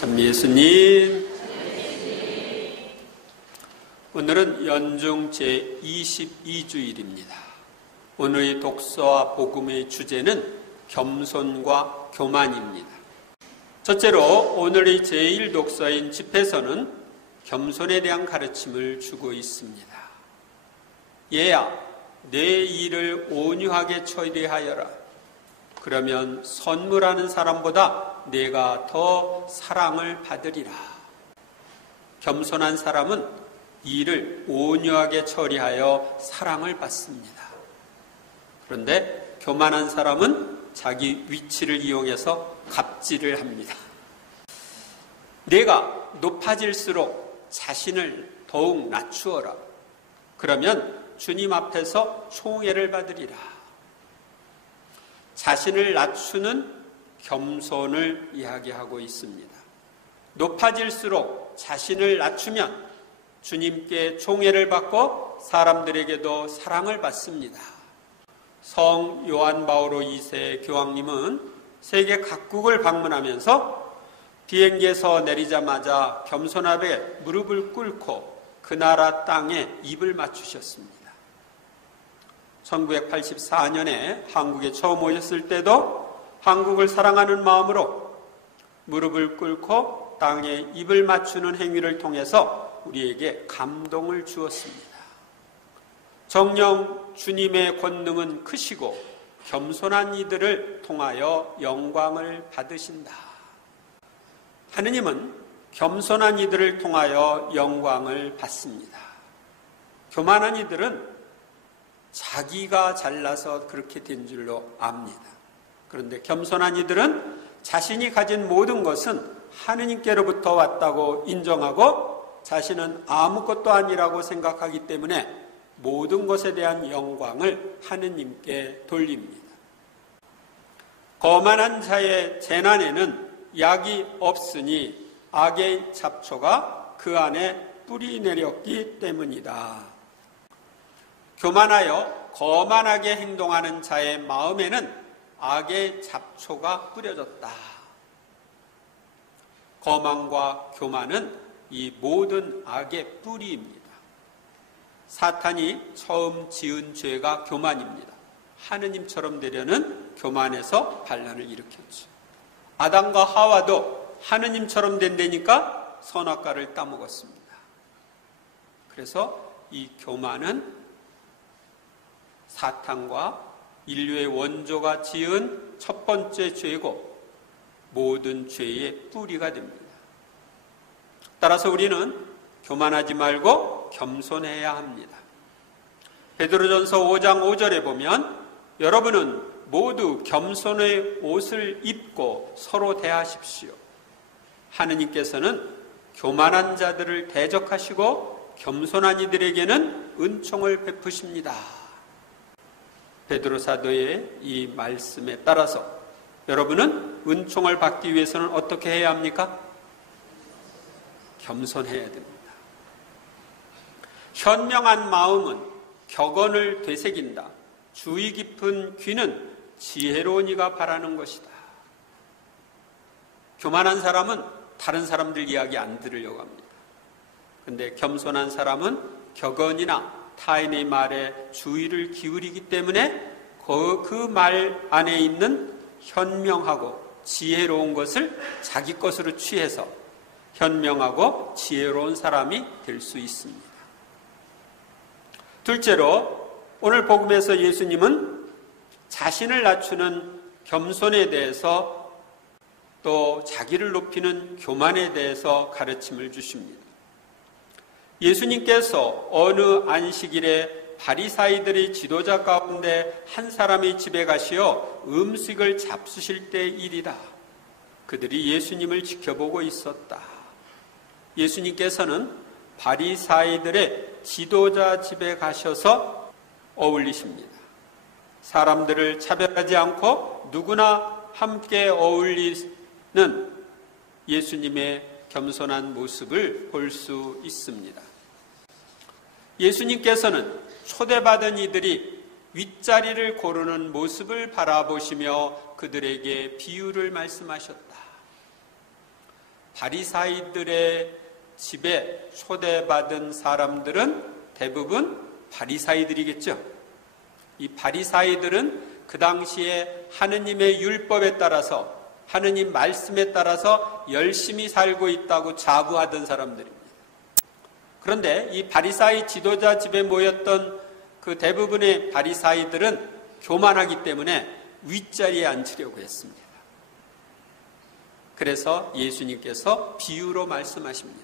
참 예수님, 오늘은 연중 제22주일입니다. 오늘의 독서와 복음의 주제는 겸손과 교만입니다. 첫째로 오늘의 제1독서인 집회서는 겸손에 대한 가르침을 주고 있습니다. 얘야, 내 일을 온유하게 처리하여라. 그러면 선물하는 사람보다 내가 더 사랑을 받으리라. 겸손한 사람은 일을 온유하게 처리하여 사랑을 받습니다. 그런데 교만한 사람은 자기 위치를 이용해서 갑질을 합니다. 내가 높아질수록 자신을 더욱 낮추어라. 그러면 주님 앞에서 총애를 받으리라. 자신을 낮추는 겸손을 이야기하고 있습니다. 높아질수록 자신을 낮추면 주님께 총애를 받고 사람들에게도 사랑을 받습니다. 성 요한 바오로 2세 교황님은 세계 각국을 방문하면서 비행기에서 내리자마자 겸손하게 무릎을 꿇고 그 나라 땅에 입을 맞추셨습니다. 1984년에 한국에 처음 오셨을 때도 한국을 사랑하는 마음으로 무릎을 꿇고 땅에 입을 맞추는 행위를 통해서 우리에게 감동을 주었습니다. 정녕 주님의 권능은 크시고 겸손한 이들을 통하여 영광을 받으신다. 하느님은 겸손한 이들을 통하여 영광을 받습니다. 교만한 이들은 자기가 잘나서 그렇게 된 줄로 압니다. 그런데 겸손한 이들은 자신이 가진 모든 것은 하느님께로부터 왔다고 인정하고 자신은 아무것도 아니라고 생각하기 때문에 모든 것에 대한 영광을 하느님께 돌립니다. 거만한 자의 재난에는 약이 없으니 악의 잡초가 그 안에 뿌리 내렸기 때문이다. 교만하여 거만하게 행동하는 자의 마음에는 악의 잡초가 뿌려졌다. 거만과 교만은 이 모든 악의 뿌리입니다. 사탄이 처음 지은 죄가 교만입니다. 하느님처럼 되려는 교만에서 반란을 일으켰죠. 아담과 하와도 하느님처럼 된다니까 선악과를 따먹었습니다. 그래서 이 교만은 사탄과 인류의 원조가 지은 첫 번째 죄고 모든 죄의 뿌리가 됩니다. 따라서 우리는 교만하지 말고 겸손해야 합니다. 베드로전서 5장 5절에 보면 여러분은 모두 겸손의 옷을 입고 서로 대하십시오. 하느님께서는 교만한 자들을 대적하시고 겸손한 이들에게는 은총을 베푸십니다. 베드로 사도의 이 말씀에 따라서 여러분은 은총을 받기 위해서는 어떻게 해야 합니까? 겸손해야 됩니다. 현명한 마음은 격언을 되새긴다. 주의 깊은 귀는 지혜로운 이가 바라는 것이다. 교만한 사람은 다른 사람들 이야기 안 들으려고 합니다. 그런데 겸손한 사람은 격언이나 타인의 말에 주의를 기울이기 때문에 그 말 안에 있는 현명하고 지혜로운 것을 자기 것으로 취해서 현명하고 지혜로운 사람이 될 수 있습니다. 둘째로 오늘 복음에서 예수님은 자신을 낮추는 겸손에 대해서 또 자기를 높이는 교만에 대해서 가르침을 주십니다. 예수님께서 어느 안식일에 바리사이들의 지도자 가운데 한 사람의 집에 가시어 음식을 잡수실 때 일이다. 그들이 예수님을 지켜보고 있었다. 예수님께서는 바리사이들의 지도자 집에 가셔서 어울리십니다. 사람들을 차별하지 않고 누구나 함께 어울리는 예수님의 겸손한 모습을 볼 수 있습니다. 예수님께서는 초대받은 이들이 윗자리를 고르는 모습을 바라보시며 그들에게 비유를 말씀하셨다. 바리사이들의 집에 초대받은 사람들은 대부분 바리사이들이겠죠. 이 바리사이들은 그 당시에 하느님의 율법에 따라서, 하느님 말씀에 따라서 열심히 살고 있다고 자부하던 사람들입니다. 그런데 이 바리사이 지도자 집에 모였던 그 대부분의 바리사이들은 교만하기 때문에 윗자리에 앉으려고 했습니다. 그래서 예수님께서 비유로 말씀하십니다.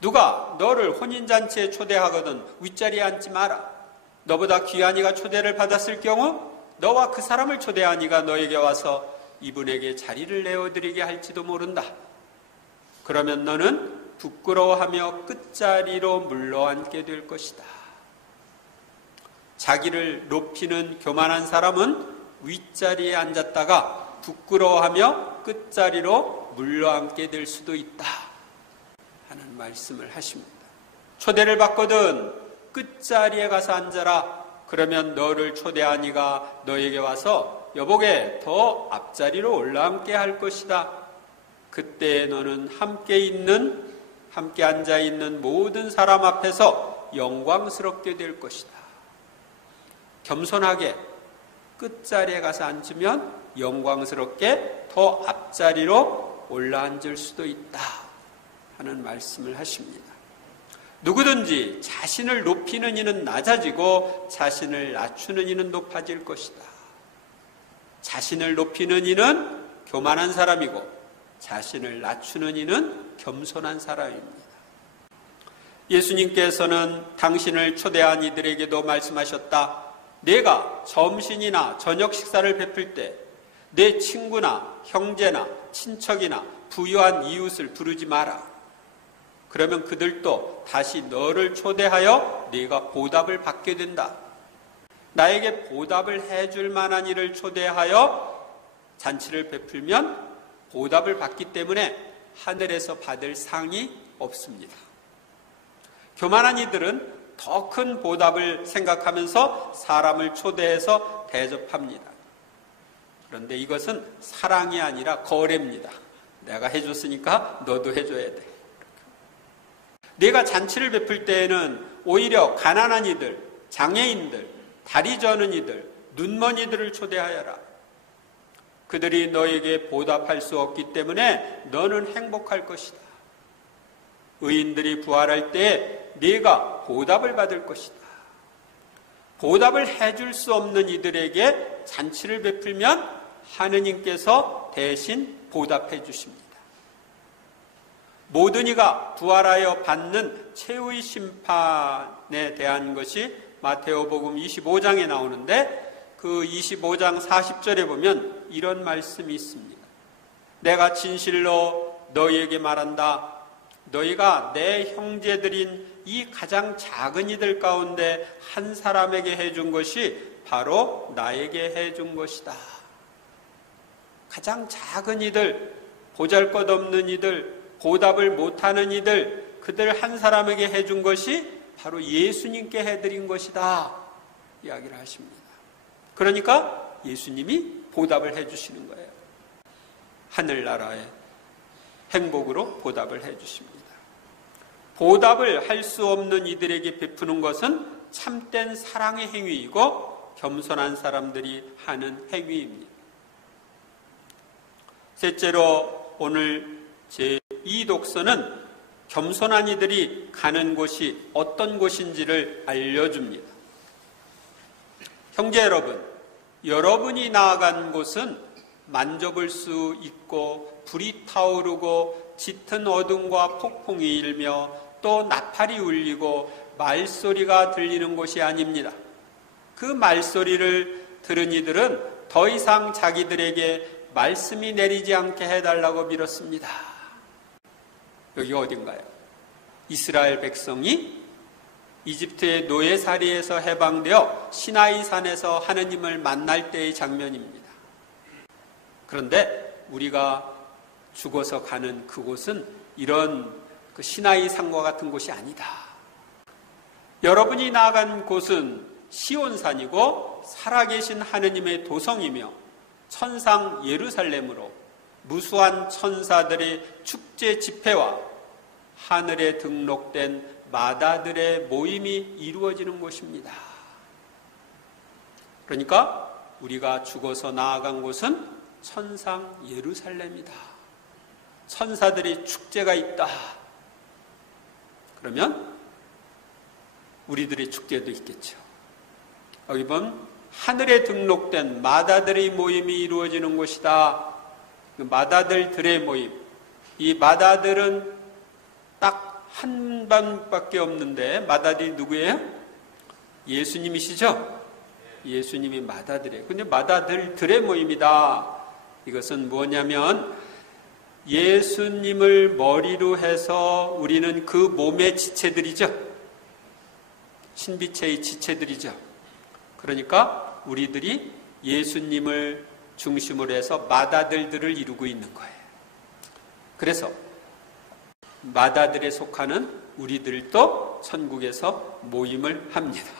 누가 너를 혼인잔치에 초대하거든 윗자리에 앉지 마라. 너보다 귀한 이가 초대를 받았을 경우 너와 그 사람을 초대한 이가 너에게 와서 이분에게 자리를 내어드리게 할지도 모른다. 그러면 너는 부끄러워하며 끝자리로 물러앉게 될 것이다. 자기를 높이는 교만한 사람은 윗자리에 앉았다가 부끄러워하며 끝자리로 물러앉게 될 수도 있다 하는 말씀을 하십니다. 초대를 받거든 끝자리에 가서 앉아라. 그러면 너를 초대한 이가 너에게 와서 여보게 더 앞자리로 올라앉게 할 것이다. 그때 너는 함께 앉아있는 모든 사람 앞에서 영광스럽게 될 것이다. 겸손하게 끝자리에 가서 앉으면 영광스럽게 더 앞자리로 올라앉을 수도 있다 하는 말씀을 하십니다. 누구든지 자신을 높이는 이는 낮아지고 자신을 낮추는 이는 높아질 것이다. 자신을 높이는 이는 교만한 사람이고 자신을 낮추는 이는 겸손한 사람입니다. 예수님께서는 당신을 초대한 이들에게도 말씀하셨다. 내가 점심이나 저녁 식사를 베풀 때 내 친구나 형제나 친척이나 부유한 이웃을 부르지 마라. 그러면 그들도 다시 너를 초대하여 네가 보답을 받게 된다. 나에게 보답을 해줄 만한 이를 초대하여 잔치를 베풀면 보답을 받기 때문에 하늘에서 받을 상이 없습니다. 교만한 이들은 더 큰 보답을 생각하면서 사람을 초대해서 대접합니다. 그런데 이것은 사랑이 아니라 거래입니다. 내가 해줬으니까 너도 해줘야 돼. 네가 잔치를 베풀 때에는 오히려 가난한 이들, 장애인들, 다리 저는 이들, 눈먼 이들을 초대하여라. 그들이 너에게 보답할 수 없기 때문에 너는 행복할 것이다. 의인들이 부활할 때에 네가 보답을 받을 것이다. 보답을 해줄 수 없는 이들에게 잔치를 베풀면 하느님께서 대신 보답해 주십니다. 모든 이가 부활하여 받는 최후의 심판에 대한 것이 마태오복음 25장에 나오는데 그 25장 40절에 보면 이런 말씀이 있습니다. 내가 진실로 너희에게 말한다. 너희가 내 형제들인 이 가장 작은 이들 가운데 한 사람에게 해준 것이 바로 나에게 해준 것이다. 가장 작은 이들, 보잘것없는 이들, 보답을 못하는 이들, 그들 한 사람에게 해준 것이 바로 예수님께 해드린 것이다 이야기를 하십니다. 그러니까 예수님이 보답을 해주시는 거예요. 하늘나라의 행복으로 보답을 해주십니다. 보답을 할 수 없는 이들에게 베푸는 것은 참된 사랑의 행위이고 겸손한 사람들이 하는 행위입니다. 셋째로 오늘 제2 독서는 겸손한 이들이 가는 곳이 어떤 곳인지를 알려줍니다. 형제 여러분, 여러분이 나아간 곳은 만져볼 수 있고 불이 타오르고 짙은 어둠과 폭풍이 일며 또 나팔이 울리고 말소리가 들리는 곳이 아닙니다. 그 말소리를 들은 이들은 더 이상 자기들에게 말씀이 내리지 않게 해달라고 빌었습니다. 여기 어딘가요? 이스라엘 백성이 이집트의 노예살이에서 해방되어 시나이 산에서 하느님을 만날 때의 장면입니다. 그런데 우리가 죽어서 가는 그곳은 이런 그 시나이 산과 같은 곳이 아니다. 여러분이 나아간 곳은 시온산이고 살아계신 하느님의 도성이며 천상 예루살렘으로 무수한 천사들의 축제 집회와 하늘에 등록된 마다들의 모임이 이루어지는 곳입니다. 그러니까 우리가 죽어서 나아간 곳은 천상 예루살렘이다. 천사들의 축제가 있다. 그러면 우리들의 축제도 있겠죠. 여기 보면 하늘에 등록된 마다들의 모임이 이루어지는 곳이다. 마다들의 모임. 이 마다들은 딱 한 반밖에 없는데 마다들이 누구예요? 예수님이시죠? 예수님이 마다들이에요. 근데 마다들의 모임이다. 이것은 뭐냐면 예수님을 머리로 해서 우리는 그 몸의 지체들이죠. 신비체의 지체들이죠. 그러니까 우리들이 예수님을 중심으로 해서 마다들들을 이루고 있는 거예요. 그래서 마다들에 속하는 우리들도 천국에서 모임을 합니다.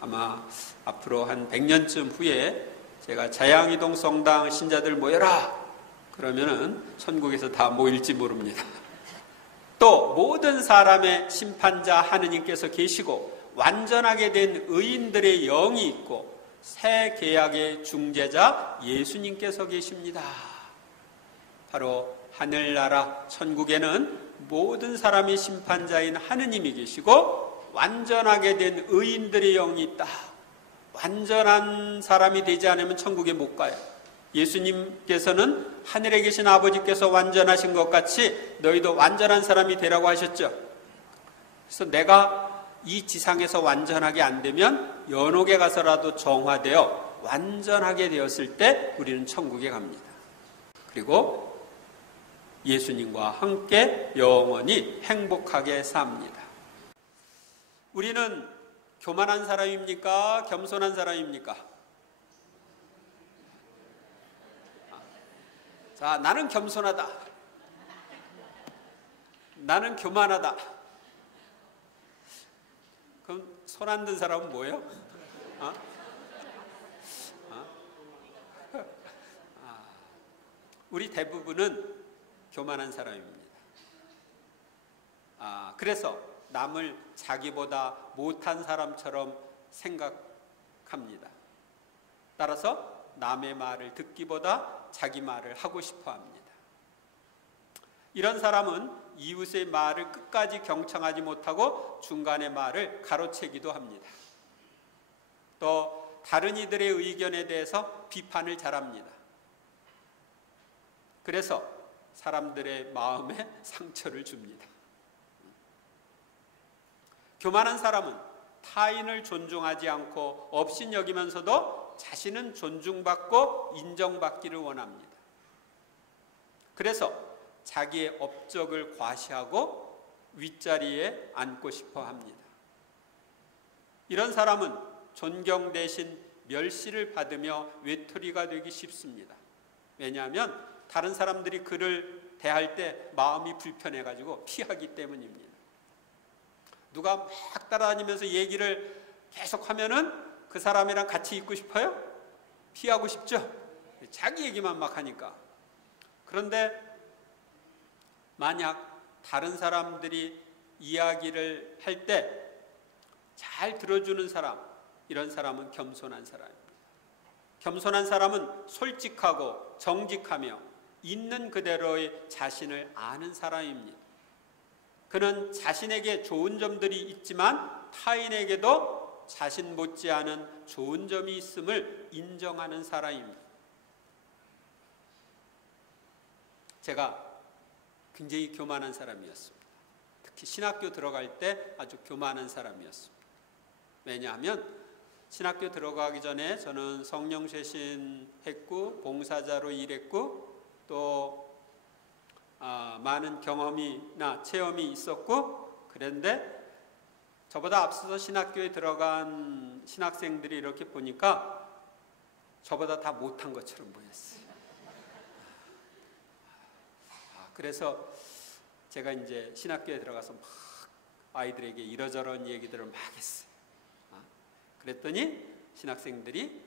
아마 앞으로 한 100년쯤 후에 제가 자양이동 성당 신자들 모여라 그러면은 천국에서 다 모일지 모릅니다. 또 모든 사람의 심판자 하느님께서 계시고 완전하게 된 의인들의 영이 있고 새 계약의 중재자 예수님께서 계십니다. 바로 하늘나라 천국에는 모든 사람의 심판자인 하느님이 계시고 완전하게 된 의인들의 영이 있다. 완전한 사람이 되지 않으면 천국에 못 가요. 예수님께서는 하늘에 계신 아버지께서 완전하신 것 같이 너희도 완전한 사람이 되라고 하셨죠. 그래서 내가 이 지상에서 완전하게 안 되면 연옥에 가서라도 정화되어 완전하게 되었을 때 우리는 천국에 갑니다. 그리고 예수님과 함께 영원히 행복하게 삽니다. 우리는 교만한 사람입니까? 겸손한 사람입니까? 자, 나는 겸손하다. 나는 교만하다. 그럼 손 안 든 사람은 뭐예요? 우리 대부분은 교만한 사람입니다. 그래서 남을 자기보다 못한 사람처럼 생각합니다. 따라서 남의 말을 듣기보다 자기 말을 하고 싶어 합니다. 이런 사람은 이웃의 말을 끝까지 경청하지 못하고 중간에 말을 가로채기도 합니다. 또 다른 이들의 의견에 대해서 비판을 잘합니다. 그래서 사람들의 마음에 상처를 줍니다. 교만한 사람은 타인을 존중하지 않고 업신여기면서도 자신은 존중받고 인정받기를 원합니다. 그래서 자기의 업적을 과시하고 윗자리에 앉고 싶어 합니다. 이런 사람은 존경 대신 멸시를 받으며 외톨이가 되기 쉽습니다. 왜냐하면 다른 사람들이 그를 대할 때 마음이 불편해가지고 피하기 때문입니다. 누가 막 따라다니면서 얘기를 계속 하면은 그 사람이랑 같이 있고 싶어요? 피하고 싶죠? 자기 얘기만 막 하니까. 그런데 만약 다른 사람들이 이야기를 할 때 잘 들어주는 사람, 이런 사람은 겸손한 사람입니다. 겸손한 사람은 솔직하고 정직하며 있는 그대로의 자신을 아는 사람입니다. 그는 자신에게 좋은 점들이 있지만 타인에게도 자신 못지않은 좋은 점이 있음을 인정하는 사람입니다. 제가 굉장히 교만한 사람이었습니다. 특히 신학교 들어갈 때 아주 교만한 사람이었습니다. 왜냐하면 신학교 들어가기 전에 저는 성령 쇄신했고 봉사자로 일했고 또 많은 경험이나 체험이 있었고 그런데 저보다 앞서서 신학교에 들어간 신학생들이 이렇게 보니까 저보다 다 못한 것처럼 보였어요. 그래서 제가 이제 신학교에 들어가서 막 아이들에게 이러저런 얘기들을 막 했어요. 그랬더니 신학생들이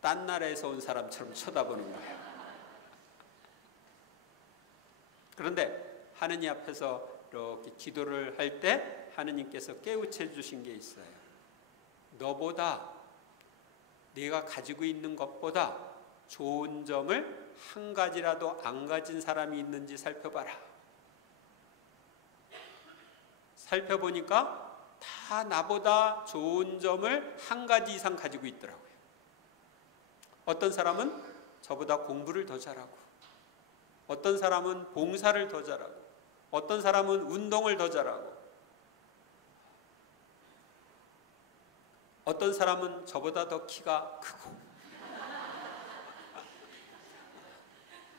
딴 나라에서 온 사람처럼 쳐다보는 거예요. 그런데 하느님 앞에서 이렇게 기도를 할 때 하느님께서 깨우쳐 주신 게 있어요. 너보다, 네가 가지고 있는 것보다 좋은 점을 한 가지라도 안 가진 사람이 있는지 살펴봐라. 살펴보니까 다 나보다 좋은 점을 한 가지 이상 가지고 있더라고요. 어떤 사람은 저보다 공부를 더 잘하고, 어떤 사람은 봉사를 더 잘하고, 어떤 사람은 운동을 더 잘하고, 어떤 사람은 저보다 더 키가 크고.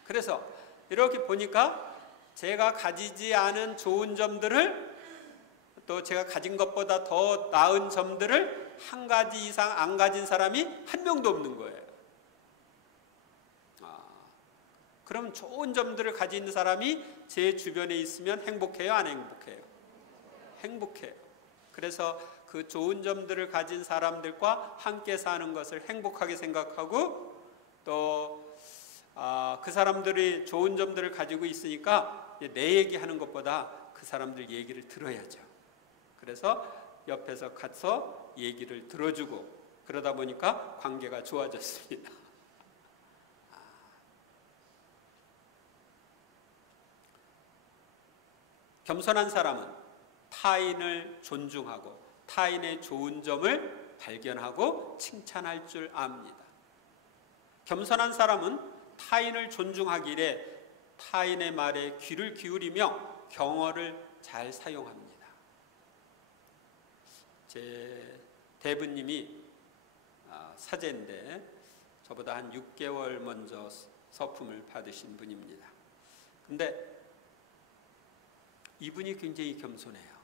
그래서 이렇게 보니까 제가 가지지 않은 좋은 점들을, 또 제가 가진 것보다 더 나은 점들을 한 가지 이상 안 가진 사람이 한 명도 없는 거예요. 그럼 좋은 점들을 가진 사람이 제 주변에 있으면 행복해요, 안 행복해요? 행복해요. 그래서 그 좋은 점들을 가진 사람들과 함께 사는 것을 행복하게 생각하고, 또 그 사람들이 좋은 점들을 가지고 있으니까 내 얘기하는 것보다 그 사람들 얘기를 들어야죠. 그래서 옆에서 가서 얘기를 들어주고, 그러다 보니까 관계가 좋아졌습니다. 겸손한 사람은 타인을 존중하고 타인의 좋은 점을 발견하고 칭찬할 줄 압니다. 겸손한 사람은 타인을 존중하기에 타인의 말에 귀를 기울이며 경어를 잘 사용합니다. 제 대부님이 사제인데 저보다 한 6개월 먼저 서품을 받으신 분입니다. 근데 이분이 굉장히 겸손해요.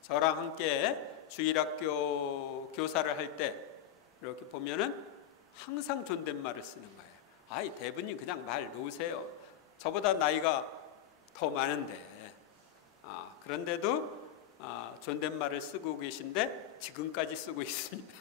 저랑 함께 주일학교 교사를 할 때 이렇게 보면은 항상 존댓말을 쓰는 거예요. 아이, 대부님 그냥 말 놓으세요. 저보다 나이가 더 많은데, 그런데도 존댓말을 쓰고 계신데 지금까지 쓰고 있습니다.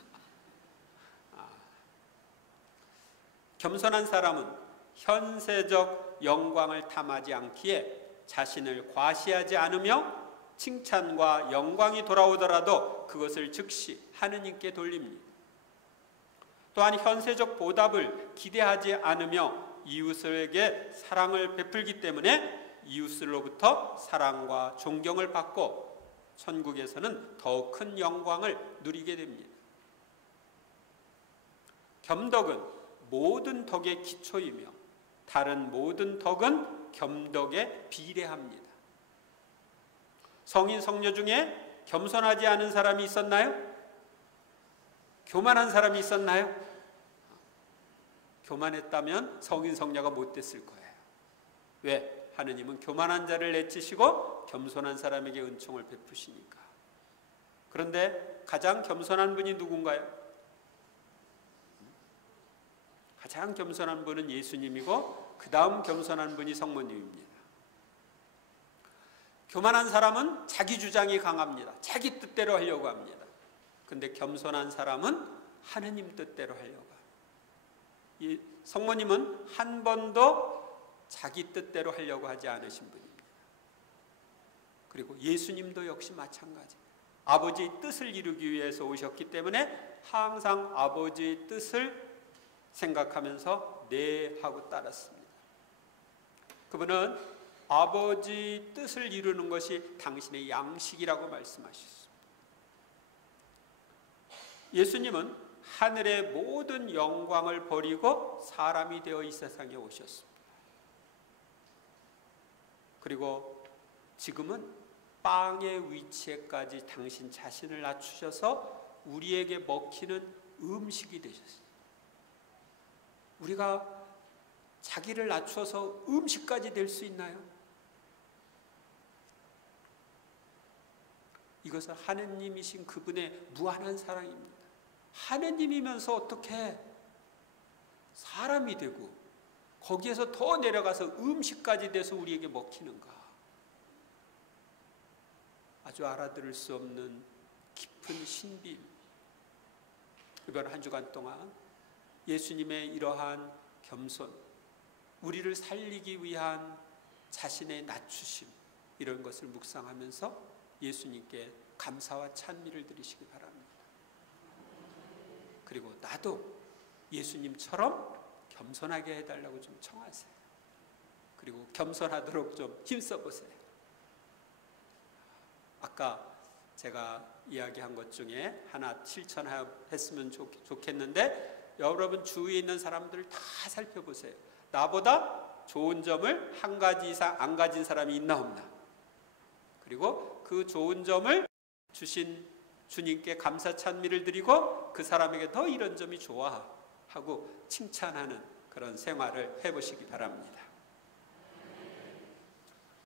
겸손한 사람은 현세적 영광을 탐하지 않기에 자신을 과시하지 않으며 칭찬과 영광이 돌아오더라도 그것을 즉시 하느님께 돌립니다. 또한 현세적 보답을 기대하지 않으며 이웃에게 사랑을 베풀기 때문에 이웃으로부터 사랑과 존경을 받고 천국에서는 더욱 큰 영광을 누리게 됩니다. 겸덕은 모든 덕의 기초이며 다른 모든 덕은 겸덕에 비례합니다. 성인 성녀 중에 겸손하지 않은 사람이 있었나요? 교만한 사람이 있었나요? 교만했다면 성인 성녀가 못 됐을 거예요. 왜? 하느님은 교만한 자를 내치시고 겸손한 사람에게 은총을 베푸시니까. 그런데 가장 겸손한 분이 누군가요? 가장 겸손한 분은 예수님이고 그 다음 겸손한 분이 성모님입니다. 교만한 사람은 자기 주장이 강합니다. 자기 뜻대로 하려고 합니다. 근데 겸손한 사람은 하느님 뜻대로 하려고 합니다. 이 성모님은 한 번도 자기 뜻대로 하려고 하지 않으신 분입니다. 그리고 예수님도 역시 마찬가지. 아버지의 뜻을 이루기 위해서 오셨기 때문에 항상 아버지의 뜻을 생각하면서 네 하고 따랐습니다. 그분은 아버지 뜻을 이루는 것이 당신의 양식이라고 말씀하셨습니다. 예수님은 하늘의 모든 영광을 버리고 사람이 되어 이 세상에 오셨습니다. 그리고 지금은 빵의 위치에까지 당신 자신을 낮추셔서 우리에게 먹히는 음식이 되셨어요. 우리가 자기를 낮춰서 음식까지 될 수 있나요? 이것은 하느님이신 그분의 무한한 사랑입니다. 하느님이면서 어떻게 사람이 되고 거기에서 더 내려가서 음식까지 돼서 우리에게 먹히는가? 아주 알아들을 수 없는 깊은 신비입니다. 이번 한 주간 동안 예수님의 이러한 겸손, 우리를 살리기 위한 자신의 낮추심, 이런 것을 묵상하면서 예수님께 감사와 찬미를 드리시기 바랍니다. 그리고 나도 예수님처럼 겸손하게 해달라고 좀 청하세요. 그리고 겸손하도록 좀 힘써보세요. 아까 제가 이야기한 것 중에 하나 실천했으면 좋겠는데, 여러분 주위에 있는 사람들을 다 살펴보세요. 나보다 좋은 점을 한 가지 이상 안 가진 사람이 있나 없나. 그리고 그 좋은 점을 주신 주님께 감사 찬미를 드리고 그 사람에게 더 이런 점이 좋아 하고 칭찬하는 그런 생활을 해보시기 바랍니다.